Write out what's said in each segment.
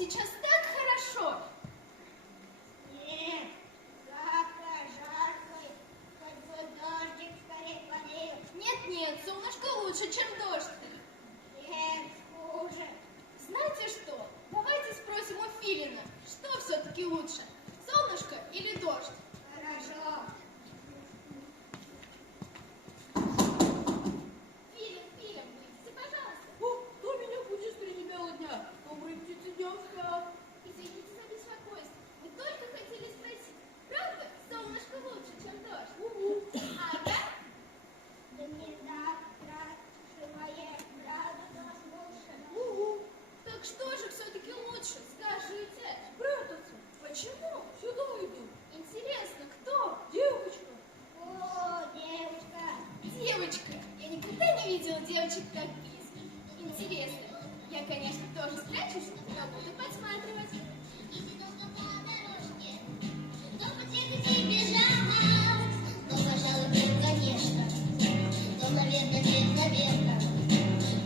сейчас так хорошо. Нет, завтра жарко, хоть бы дождик скорее полил. Нет, солнышко лучше, чем дождь. Нет, хуже. Знаете что? Давайте спросим у Филина, что все-таки лучше, солнышко или дождь? Хорошо. Филин, выйдите, пожалуйста. Кто меня будет среди бела дня? Добрые птицы днем спят. Извините за беспокойство. Мы только хотели спросить, правда солнышко лучше, чем дождь? Ага. Да не завтра, живое, правда, дождь лучше. Так что же все-таки лучше? Скажите. Спрятаться. Почему? Сюда иду. Интересно, кто? Девочка. О, девушка. Девочка. Я никогда не видела девочек так близко. Интересно. Я, конечно, тоже спрячусь, но буду подсматривать. Иди долго по дорожке, долго где бежать. Но, пожалуй, нет, конечно, то, наверное, нет, наверное.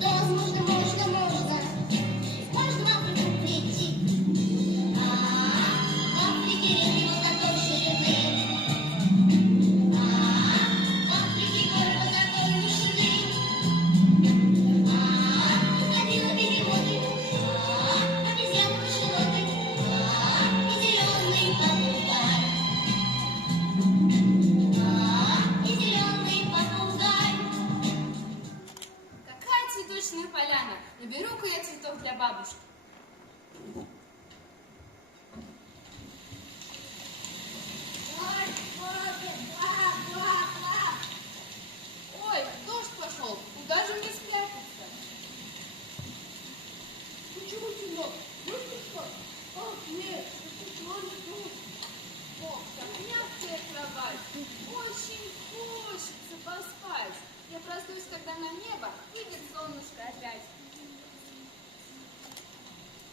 То, возможно, можно в Африку прийти. В Африке реки высотой ширины. В Африке горы высотой вышины. Ходила переводы, обезьяны кашалоты, и зеленый попугай. И зеленый попугай. Какая цветочная поляна. Наберу-ка я цветов для бабушки. Дождь ходит, бла-бла-бла. Ой, дождь пошел. Куда же мне спрятаться? Почему темно? Можно спать? Ах, нет, это черный дождь. Ох, как мягкая кровать. Очень хочется поспать. Я проснусь, когда на небо выйдет солнышко опять.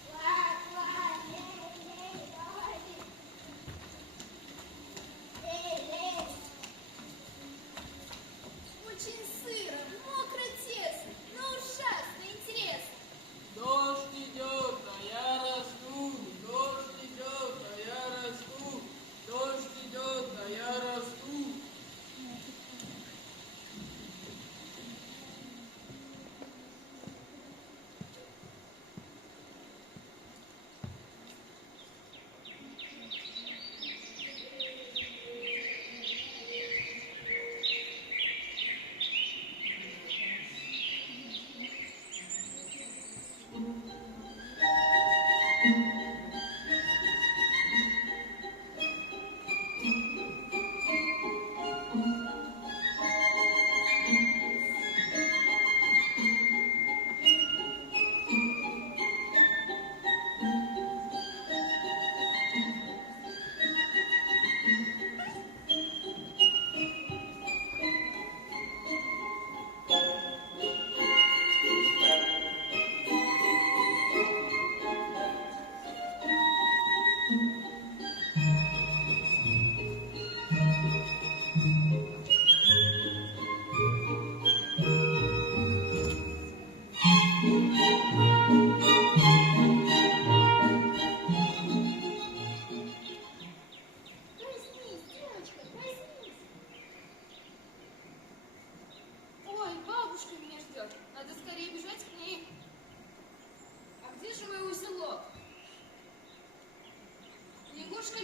Бла-бла, лей, дождик. Лей. Очень сыро, мокро, тесно, но ужасно интересно. Дождь идет, а я расту. Дождь идет, а я расту. Дождь идет, а я расту. Проснись, девочка, проснись. Ой, бабушка меня ждет. Надо скорее бежать к ней. А где же мой узелок? Лягушка,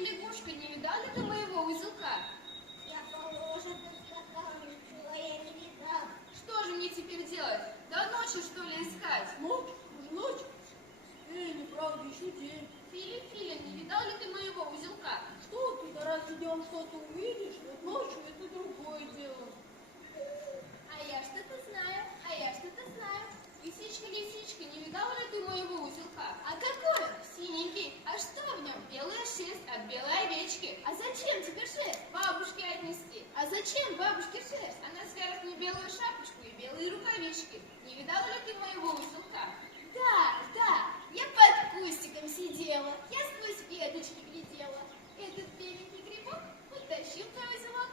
не видали ты моего узелка? Я положен под стакан, чего я не видал. Что же мне теперь делать? До ночи, что ли, искать? Ночь, уже ночь. Эй, неправда, еще день. Филин, не видал ли ты моего узелка? Что ты, да раз днем что-то увидишь, вот ночью это другое дело. А я что-то знаю. Лисичка, не видала ли ты моего узелка? А какой он? Синенький. А что в нем? Белая шерсть от белой овечки. А зачем тебе шерсть? Бабушке отнести. А зачем бабушке шерсть? Она сверх мне белую шапочку и белые рукавички. Не видала ли ты моего узелка? Да, я под кустиком сидела. Я сквозь веточки глядела. Этот беленький грибок утащил твой узелок.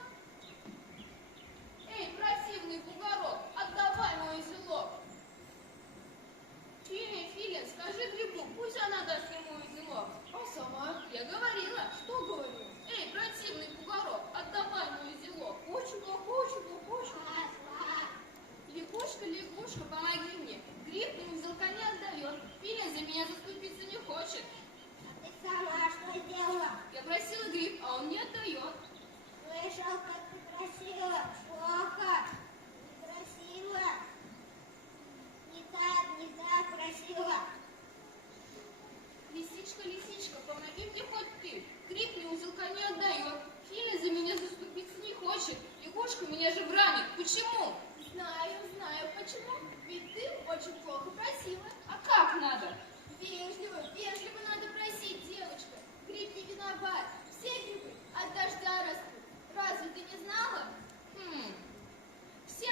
Эй, противный бугорок, отдавай мой узелок. Филин, скажи грибу, пусть она даст ему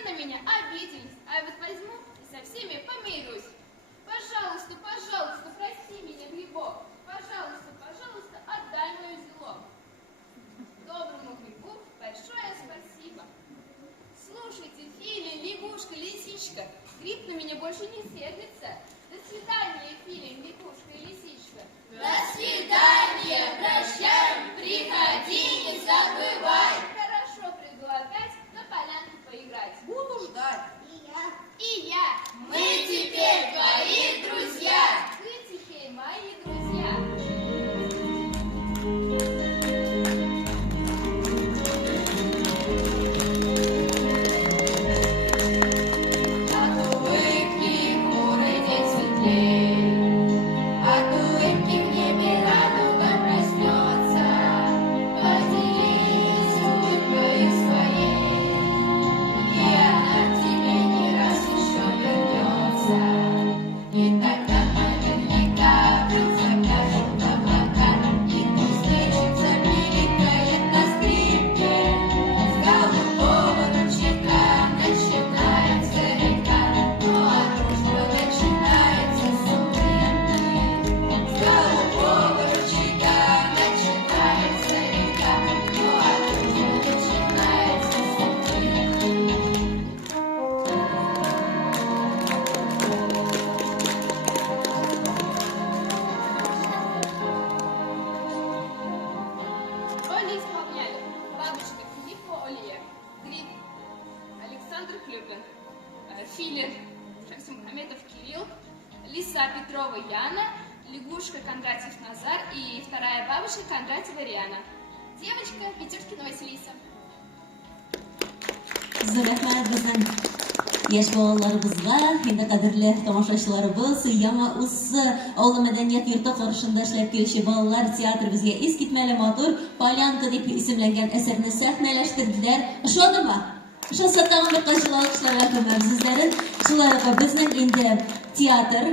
на меня обиделись, а я вот возьму и со всеми помирюсь. Пожалуйста, пожалуйста, прости меня, Грибок. Пожалуйста, пожалуйста, отдай мое зело. Доброму Грибу большое спасибо. Слушайте, Филя, лягушка, лисичка, Гриб на меня больше не сердится. До свидания, Филя, лягушка и лисичка. До свидания, прощай, приходи, не забывай. Хорошо приду опять на полянку поиграть. Буду ждать. И я. И я. Мы теперь твои друзья. Вы теперь мои друзья. От улыбки куры день светлей, от улыбки в небе радуга проснется. Поделись улыбкой своей, и она к тебе не раз еще вернется. И тогда наверняка вдруг закажут облака, и пусть лечит запиликает на скрипке. С голубого ручейка начинается река, ну а дружба начинается с улыбки. С голубого ручейка начинается река, ну а дружба начинается с улыбки. Роли исполняли бабушка Филиппа Олия, Гриб Александр Клюпин, Филер Шахсимхаметов Кирилл, Лиса Петрова Яна, лягушка Кондратьев Назар и вторая бабушка Кондратьева Риана. Девочка Петюшкина Василиса. Зурәхмәт безнең яшь балаларыбызга, инде кадерле тамашачыларыбыз, яңа Уссы авыл мәдәният йорты каршында эшләп килүче балалар театры безгә искитмәле матур «Полянка» дип исемләнгән әсәрне сәхнәләштерделәр. Ошадымы? Ошаса тагын бер кайчылы алкышларга күмәбез үзләрен. Шулай ук безнең инде театр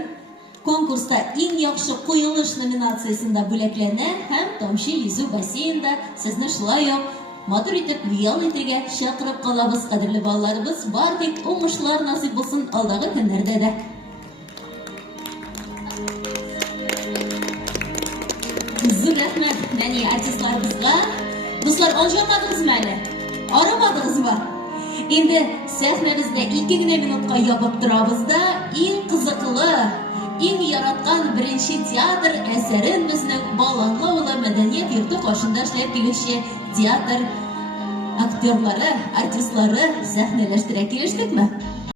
конкурста иң яхшы куелыш номинациясында бүләкләнә һәм Тамчы йөзү бассейнында сезне шулай ук матур итеп ял итәргә чакырып калабыз, кадерле балаларыбыз. Барлык уңышлар насыйп булсын алдагы көннәрдә дә. Зур рәхмәт нәни артистларыбызга. Дуслар, алҗамадыгызмы әле? Арамадыгызмы? Инде сәхнәбездә 2 генә минутка ябып торабыз да, иң кызыклы, иң яраткан беренче театр әсәрен безнең Баланлы авылы мәдәният йорты каршында эшләп килүче театр актерлары, артистлары сәхнәләштерә. Килештекме?